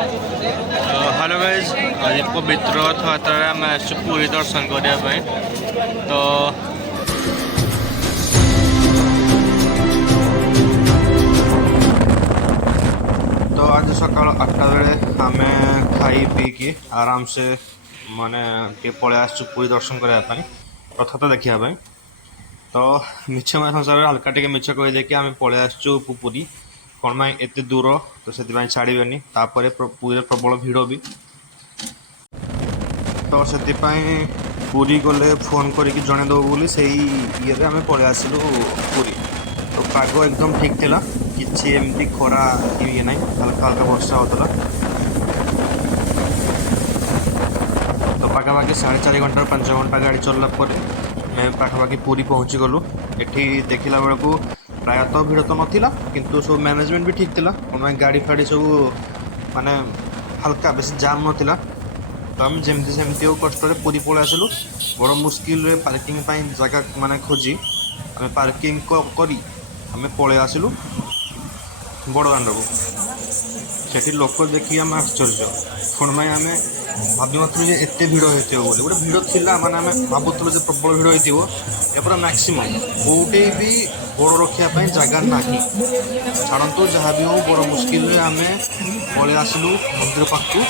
hello guys आज पवित्र रथयात्रा आम पूरी दर्शन करने तो आज सका 8टा बेले आम खाई पीकी आराम से माने पलि आसु पूरी दर्शन करने रथ तो देखापी तो मिछ संसार हल्का टे मिछ कहीदेक आम पलि आसु पुरी कौन एत दूर तो से छाड़बेनि पूरी प्रबल भिड़ भी तो से पूरी गले फोन करके जनईदेव बोली से ये आम पलि आसलु पूरी तो पाग एकदम ठीक थिला किसी एमती खरा ये ना हल्का हल्का वर्षा होता तो पाखापाखि 4.5 घंटा 5 घंटा गाड़ी चलला पाखापाखि पूरी पहुँची गलु एठी देखला बेलू प्रायतः भिड़ तो नाला किंतु सब मैनेजमेंट भी ठीक थिला गाड़ी फाड़ी सब माने हल्का बेस जाम नाला तो आम जमती सेमती कष्ट पूरी पलि आसलु बड़ मुस्किल पार्किंग जगह माने खोजी आम पार्किंग करी आम पलि आसलु बड़दाण्ड को से लोक देखिए आम आश्चर्य पुण में आम भावी नु जे एत भिड़ हो गोटे भिड़ थिला माने आम भावुलु जो प्रबल भिड़ हो पूरा मैक्सिमम कौटे भी गोड़ रखापी जगह ना छाड़ू जहाँ भी हो बड़ मुस्किल आम पलि आसलु मंदिर पाखु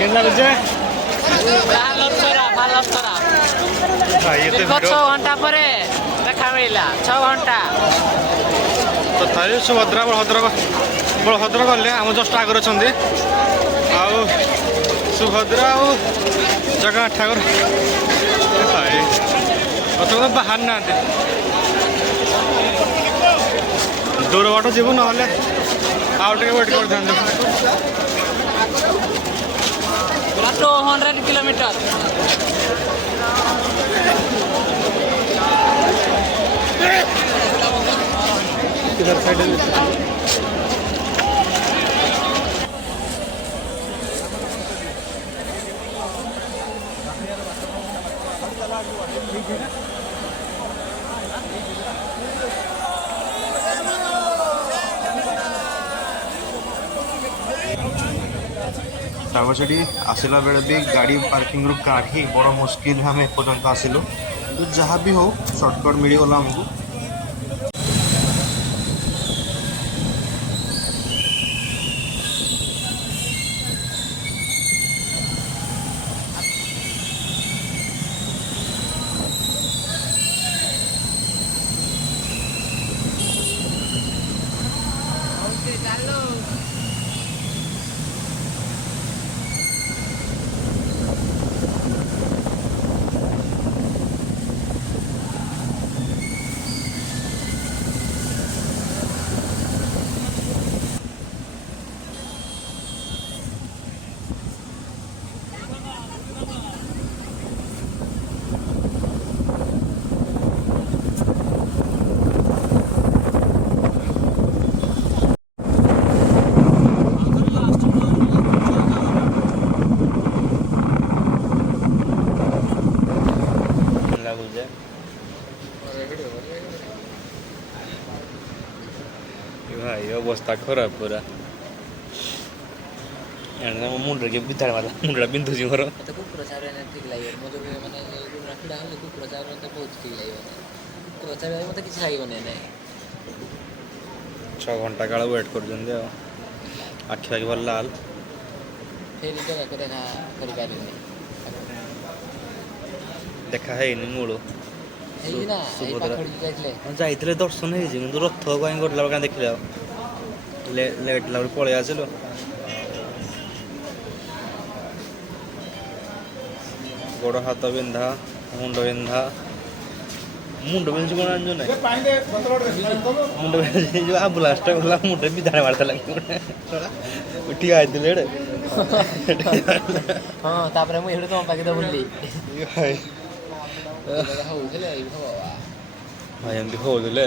କେନ୍ ଲାଗୁଛେ ଦୀର୍ଘ 6 ଘଣ୍ଟା ପରେ ଦେଖା ମିଳିଲା 6 ଘଣ୍ଟା ତଥାପି ସୁଭଦ୍ରା ବଳଭଦ୍ର ଗଲେ ଆମ ଜଷ୍ଟ ଆଗରେ ଅଛନ୍ତି ଆଉ ସୁଭଦ୍ରା ଆଉ ଜଗନ୍ନାଥ ଠାକୁର ବର୍ତ୍ତମାନ ବାହାରି ନାହାନ୍ତି ଦୂର ବାଟ ଯିବୁ ନହେଲେ ଆଉ ଟିକେ ୱେଟ୍ କରିଥାନ୍ତୁ ପୁରା 200 କିଲୋମିଟର इधर साइड ତାପରେ ସେଠି ଆସିଲା ବେଳେ ବି ଗାଡ଼ି ପାର୍କିଂରୁ କାଢ଼ି ବଡ଼ ମୁସ୍କିଲ ଆମେ ଏପର୍ଯ୍ୟନ୍ତ ଆସିଲୁ କିନ୍ତୁ ଯାହା ବି ହଉ ସର୍ଟକଟ୍ ମିଳିଗଲା ଆମକୁ भाई अवस्था खराब पूरा मुंड के बिताड़ वाला मुंडा बिंदु जी मोर तो कुकुर चारे ने ठीक लागियो मो जो माने गुना खिडा हले कुकुर चारे तो बहुत ठीक लागियो कुकुर चारे मते किछ लागियो नै 6 घंटा काल वेट कर जंदे आखि आखि भल लाल फेर जगह को देखा करि पारिनी देखा है नि मूल हेई ना एई पाखड़ी जाइतले जाइतले दर्शन हे जे किंतु रथ काई गडला का देखले लेट ला पळे आछलो गोड़ हाथ बिंधा मुंड बिंधा मुंड बिंधु कोन आंजो नै मुंड बिंधु जो आ ब्लास्ट होला मुंड बिधाय मारता लागे उठी आइतले रे हां तापरे मु हेडे तो बाकी तो बुल्ली भाई होउले ई भवा भाई एमती होउले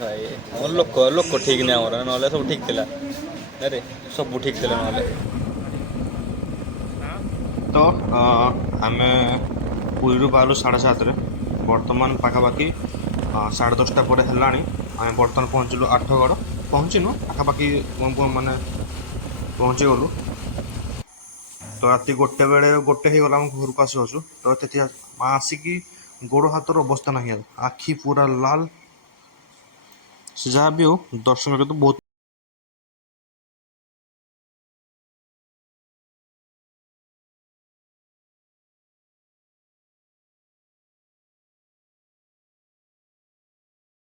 भाई हमर लोक ठीक नै हमर नले सब ठीक थिला अरे सब ठीक थिला नले तो आमे पुरी बाहर 7:30 बर्तमान पाखापाखि 10:30 पर है आम बर्तमान पहुँचलु 8गड़ पहुँचीनु पाखापाखि माने पहुँची गलु तो राति 1 बेले 1 हो गला घर को आसु तो आसिकी गोड़ हाथर अवस्था ना आखि पूरा लाल से जहाँ भी हो दर्शन करके तो बहुत